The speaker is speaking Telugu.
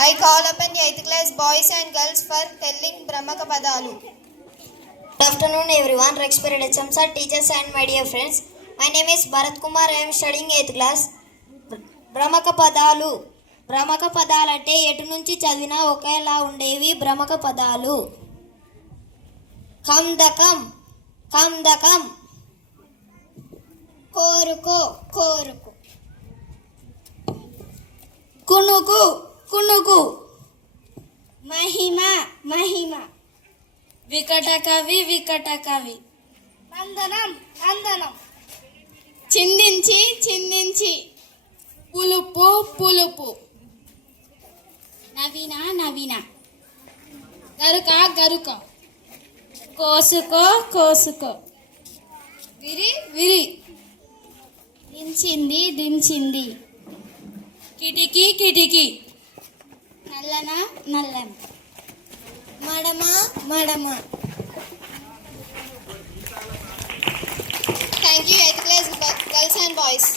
I call upon the 8th class boys and girls for telling Brahmaka Padalu. Good afternoon everyone, respected HM sir, teachers and my dear friends. My name is Bharat Kumar. I am studying 8th class. భ్రమక పదాలు. భ్రమక పదాలు అంటే ఎటు నుంచి చదివినా ఒకేలా ఉండేవి భ్రమక పదాలు. కందకం కందకం, కోరుకో కోరుకు, కునుకు కునుకు, మహిమ మహిమ, వికట కవి వికట కవి, నందనం నందనం, చిందించి చిందించి, పులుపు పులుపు, నవీన నవీన, గరుక గరుక, కోసుకో కోసుకో, విరి విరి, దించింది దించింది, కిటికీ కిటికీ, నల్లన నల్లని, మడమ మడమ. Thank you 8th class girls and boys.